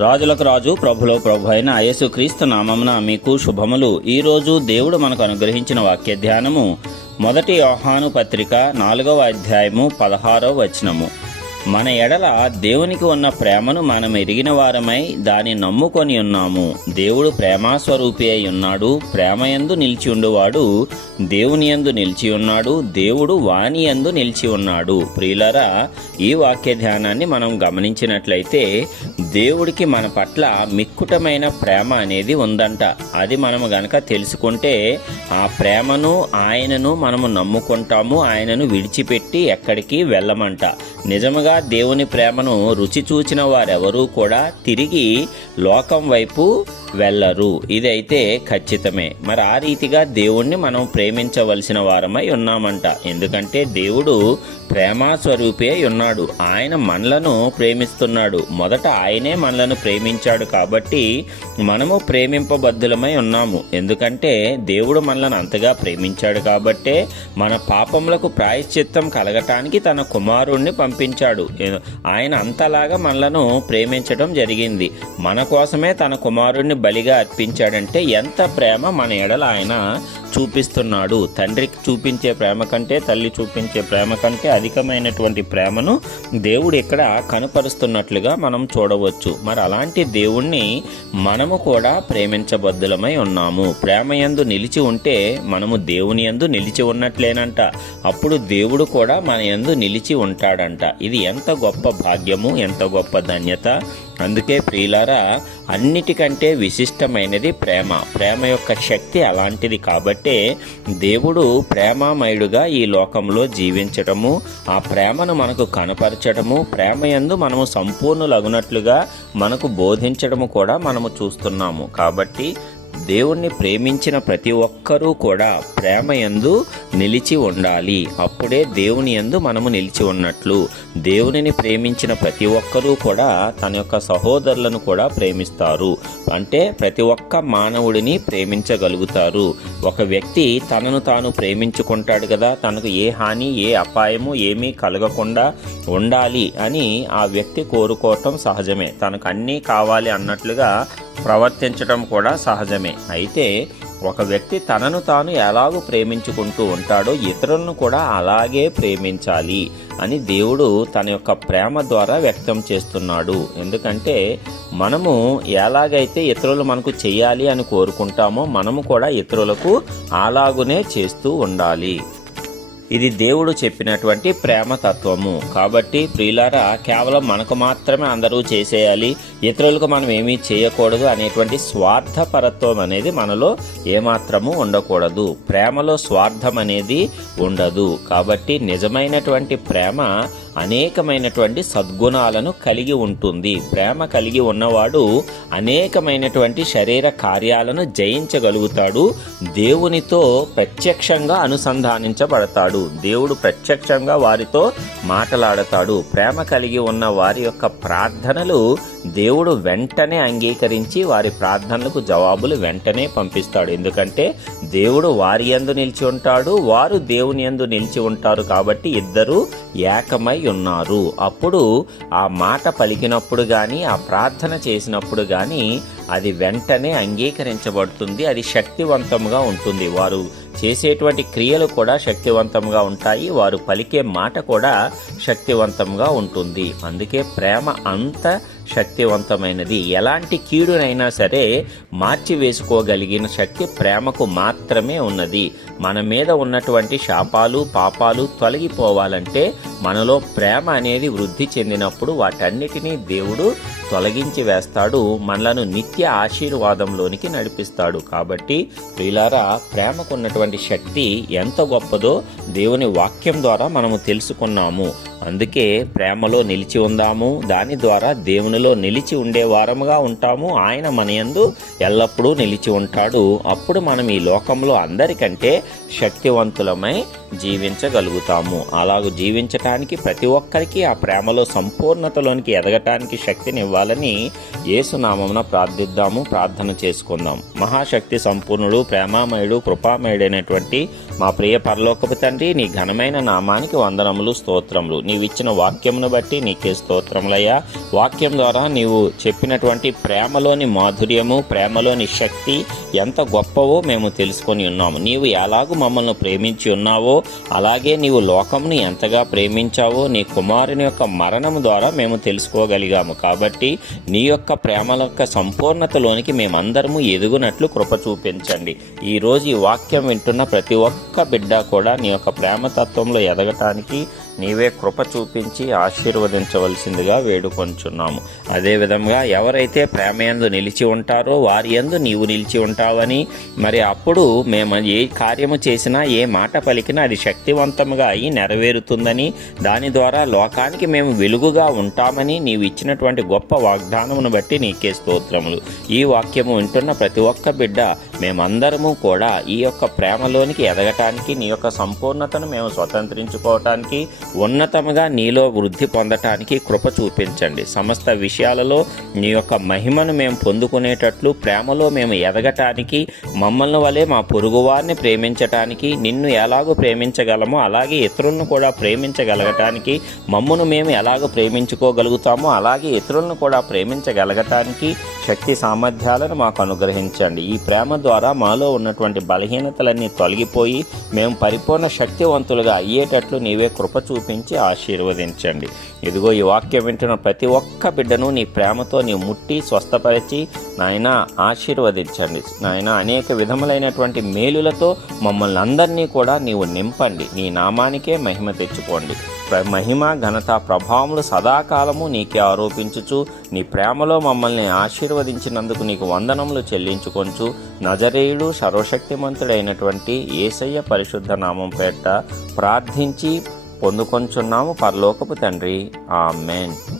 రాజులకు రాజు ప్రభులో ప్రభు అయిన యేసుక్రీస్తు నామమున మీకు శుభములు. ఈరోజు దేవుడు మనకు అనుగ్రహించిన వాక్య ధ్యానము మొదటి యోహాను పత్రిక నాలుగవ అధ్యాయము పదహారవ వచనము. మన ఎడల దేవునికి ఉన్న ప్రేమను మనం ఎరిగిన వారమై దాన్ని నమ్ముకొని ఉన్నాము. దేవుడు ప్రేమాస్వరూపి అయి ఉన్నాడు ప్రేమయందు నిలిచి ఉండువాడు దేవుని యందు నిలిచి ఉన్నాడు దేవుడు వాణి యందు నిలిచి ఉన్నాడు. ప్రియులరా ఈ వాక్య ధ్యానాన్ని మనం గమనించినట్లయితే దేవుడికి మన పట్ల మిక్కుటమైన ప్రేమ అనేది ఉందంట. అది మనము గనక తెలుసుకుంటే ఆ ప్రేమను ఆయనను మనము నమ్ముకుంటాము ఆయనను విడిచిపెట్టి ఎక్కడికి వెళ్ళమంట. నిజముగా దేవుని ప్రేమను రుచి చూచిన వారెవరూ కూడా తిరిగి లోకం వైపు వెళ్ళరు. ఇదైతే ఖచ్చితమే. మరి ఆ రీతిగా దేవుణ్ణి మనం ప్రేమించవలసిన వారమై ఉన్నామంట. ఎందుకంటే దేవుడు ప్రేమస్వరూపే ఉన్నాడు. ఆయన మనలను ప్రేమిస్తున్నాడు. మొదట ఆయనే మనలను ప్రేమించాడు కాబట్టి మనము ప్రేమింపబద్ధులమై ఉన్నాము. ఎందుకంటే దేవుడు మనలను అంతగా ప్రేమించాడు కాబట్టే మన పాపములకు ప్రాయశ్చిత్తం కలగటానికి తన కుమారుణ్ణి పంపించాడు. ఆయన అంతలాగా మనలను ప్రేమించడం జరిగింది. మన కోసమే తన కుమారుణ్ణి బలిగా అర్పించాడంటే ఎంత ప్రేమ మన ఎడల ఆయన. చూపిస్తున్నాడు. తండ్రికి చూపించే ప్రేమ కంటే తల్లి చూపించే ప్రేమ కంటే అధికమైనటువంటి ప్రేమను దేవుడు ఇక్కడ కనపరుస్తున్నట్లుగా మనం చూడవచ్చు. మరి అలాంటి దేవుణ్ణి మనము కూడా ప్రేమించబద్దులమై ఉన్నాము. ప్రేమ యందు నిలిచి ఉంటే మనము దేవుని యందు నిలిచి ఉన్నట్లేనంట. అప్పుడు దేవుడు కూడా మన యందు నిలిచి ఉంటాడంట. ఇది ఎంత గొప్ప భాగ్యము ఎంత గొప్ప ధన్యత. అందుకే ప్రియులారా అన్నిటికంటే విశిష్టమైనది ప్రేమ. ప్రేమ యొక్క శక్తి అలాంటిది కాబట్టి దేవుడు ప్రేమామయుడుగా ఈ లోకంలో జీవించటము ఆ ప్రేమను మనకు కనపరచడము ప్రేమ యందు మనము సంపూర్ణులగునట్లుగా మనకు బోధించడము కూడా మనము చూస్తున్నాము. కాబట్టి దేవుణ్ణి ప్రేమించిన ప్రతి ఒక్కరూ కూడా ప్రేమ యందు నిలిచి ఉండాలి. అప్పుడే దేవుని యందు మనము నిలిచి ఉన్నట్లు. దేవునిని ప్రేమించిన ప్రతి ఒక్కరూ కూడా తన యొక్క సహోదరులను కూడా ప్రేమిస్తారు. అంటే ప్రతి ఒక్క మానవుడిని ప్రేమించగలుగుతారు. ఒక వ్యక్తి తనను తాను ప్రేమించుకుంటాడు కదా తనకు ఏ హాని ఏ అపాయము ఏమీ కలగకుండా ఉండాలి అని ఆ వ్యక్తి కోరుకోవటం సహజమే. తనకు అన్నీ కావాలి అన్నట్లుగా ప్రవర్తించడం కూడా సహజమే. అయితే ఒక వ్యక్తి తనను తాను ఎలాగూ ప్రేమించుకుంటూ ఉంటాడో ఇతరులను కూడా అలాగే ప్రేమించాలి అని దేవుడు తన యొక్క ప్రేమ ద్వారా వ్యక్తం చేస్తున్నాడు. ఎందుకంటే మనము ఎలాగైతే ఇతరులు మనకు చేయాలి అని కోరుకుంటామో మనము కూడా ఇతరులకు అలాగునే చేస్తూ ఉండాలి. ఇది దేవుడు చెప్పినటువంటి ప్రేమ తత్వము. కాబట్టి ప్రియులారా కేవలం మనకు మాత్రమే అందరూ చేసేయాలి. ఇతరులకు మనం ఏమీ చేయకూడదు అనేటువంటి స్వార్థపరత్వం అనేది మనలో ఏమాత్రము ఉండకూడదు. ప్రేమలో స్వార్థం అనేది ఉండదు. కాబట్టి నిజమైనటువంటి ప్రేమ అనేకమైనటువంటి సద్గుణాలను కలిగి ఉంటుంది. ప్రేమ కలిగి ఉన్నవాడు అనేకమైనటువంటి శరీర కార్యాలను జయించగలుగుతాడు. దేవునితో ప్రత్యక్షంగా అనుసంధానించబడతాడు. దేవుడు ప్రత్యక్షంగా వారితో మాట్లాడతాడు. ప్రేమ కలిగి ఉన్న వారి యొక్క ప్రార్థనలు దేవుడు వెంటనే అంగీకరించి వారి ప్రార్థనలకు జవాబులు వెంటనే పంపిస్తాడు. ఎందుకంటే దేవుడు వారి యందు నిలిచి ఉంటాడు వారు దేవుని యందు నిలిచి ఉంటారు కాబట్టి ఇద్దరూ ఏకమై ఉన్నారు. అప్పుడు ఆ మాట పలికినప్పుడు కానీ ఆ ప్రార్థన చేసినప్పుడు కానీ అది వెంటనే అంగీకరించబడుతుంది అది శక్తివంతంగా ఉంటుంది. వారు చేసేటువంటి క్రియలు కూడా శక్తివంతంగా ఉంటాయి. వారు పలికే మాట కూడా శక్తివంతంగా ఉంటుంది. అందుకే ప్రేమ అంత శక్తివంతమైనది. ఎలాంటి కీడునైనా సరే మార్చి వేసుకోగలిగిన శక్తి ప్రేమకు మాత్రమే ఉన్నది. మన మీద ఉన్నటువంటి శాపాలు పాపాలు తొలగిపోవాలంటే మనలో ప్రేమ అనేది వృద్ధి చెందినప్పుడు వాటన్నిటినీ దేవుడు తొలగించి వేస్తాడు. మనలను నిత్య ఆశీర్వాదంలోనికి నడిపిస్తాడు. కాబట్టి ప్రియులారా ప్రేమకున్నటువంటి శక్తి ఎంత గొప్పదో దేవుని వాక్యం ద్వారా మనము తెలుసుకున్నాము. అందుకే ప్రేమలో నిలిచి ఉందాము దాని ద్వారా దేవునిలో నిలిచి ఉండే వారముగా ఉంటాము. ఆయన మన యందు ఎల్లప్పుడూ నిలిచి ఉంటాడు. అప్పుడు మనం ఈ లోకంలో అందరికంటే శక్తివంతులమై జీవించగలుగుతాము. అలాగూ జీవించటానికి ప్రతి ఒక్కరికి ఆ ప్రేమలో సంపూర్ణతలోనికి ఎదగటానికి శక్తిని ఇవ్వాలని యేసునామమున ప్రార్థిద్దాము ప్రార్థన చేసుకుందాం. మహాశక్తి సంపూర్ణుడు ప్రేమామయుడు కృపామయుడైనటువంటి మా ప్రియ పరలోకపు తండ్రి నీ ఘనమైన నామానికి వందనములు స్తోత్రములు. నీవిచ్చిన వాక్యమును బట్టి నీకే స్తోత్రములయ్యా. వాక్యం ద్వారా నీవు చెప్పినటువంటి ప్రేమలోని మాధుర్యము ప్రేమలోని శక్తి ఎంత గొప్పవో మేము తెలుసుకొని ఉన్నాము. నీవు ఎలాగూ మమ్మల్ని ప్రేమించి ఉన్నావో అలాగే నీవు లోకంని ఎంతగా ప్రేమించావో నీ కుమారుని యొక్క మరణము ద్వారా మేము తెలుసుకోగలిగాము. కాబట్టి నీ యొక్క ప్రేమల యొక్క సంపూర్ణతలోనికి మేమందరము ఎదుగునట్లు కృప చూపించండి. ఈరోజు ఈ వాక్యం వింటున్న ప్రతి ఒక్క బిడ్డ కూడా నీ యొక్క ప్రేమతత్వంలో ఎదగటానికి నీవే కృప చూపించి ఆశీర్వదించవలసిందిగా వేడుకొంచున్నాము. అదేవిధంగా ఎవరైతే ప్రేమయందు నిలిచి ఉంటారో వారి యందు నీవు నిలిచి ఉంటావని మరి అప్పుడు మేము ఏ కార్యము చేసినా ఏ మాట పలికినా అది శక్తివంతముగా అయి నెరవేరుతుందని దాని ద్వారా లోకానికి మేము వెలుగుగా ఉంటామని నీవు ఇచ్చినటువంటి గొప్ప వాగ్దానమును బట్టి నీకే స్తోత్రములు. ఈ వాక్యము వింటున్న ప్రతి ఒక్క బిడ్డ మేమందరము కూడా ఈ యొక్క ప్రేమలోనికి ఎదగటానికి నీ యొక్క సంపూర్ణతను మేము స్వతంత్రించుకోవటానికి ఉన్నతముగా నీలో వృద్ధి పొందటానికి కృప చూపించండి. సమస్త విషయాలలో నీ యొక్క మహిమను మేము పొందుకునేటట్లు ప్రేమలో మేము ఎదగటానికి మమ్మల్ని వలె మా పొరుగువారిని ప్రేమించటానికి నిన్ను ఎలాగో ప్రేమించగలమో అలాగే ఇతరులను కూడా ప్రేమించగలగటానికి మమ్మను మేము ఎలాగ ప్రేమించుకోగలుగుతామో అలాగే ఇతరులను కూడా ప్రేమించగలగటానికి శక్తి సామర్థ్యాలను మాకు అనుగ్రహించండి. ఈ ప్రేమ ద్వారా మాలో ఉన్నటువంటి బలహీనతలన్నీ తొలగిపోయి మేము పరిపూర్ణ శక్తివంతులుగా అయ్యేటట్లు నీవే కృప చూపించి ఆశీర్వదించండి. ఇదిగో ఈ వాక్యం వింటున్న ప్రతి ఒక్క బిడ్డను నీ ప్రేమతో నీవు ముట్టి స్వస్థపరిచి నాయన ఆశీర్వదించండి. నాయన అనేక విధములైనటువంటి మేలులతో మమ్మల్ని అందరినీ కూడా నీవు నింపండి. నీ నామానికే మహిమ తెచ్చుకోండి. మహిమ ఘనత ప్రభావములు సదాకాలము నీకే ఆరోపించుచు నీ ప్రేమలో మమ్మల్ని ఆశీర్వదించినందుకు నీకు వందనములు చెల్లించుకొంచు. నజరేయుడు సర్వశక్తిమంతుడైనటువంటి ఏసయ్య పరిశుద్ధ నామం పేట ప్రార్థించి పొందుకొంచున్నాము పరలోకపు తండ్రి. ఆమెన్.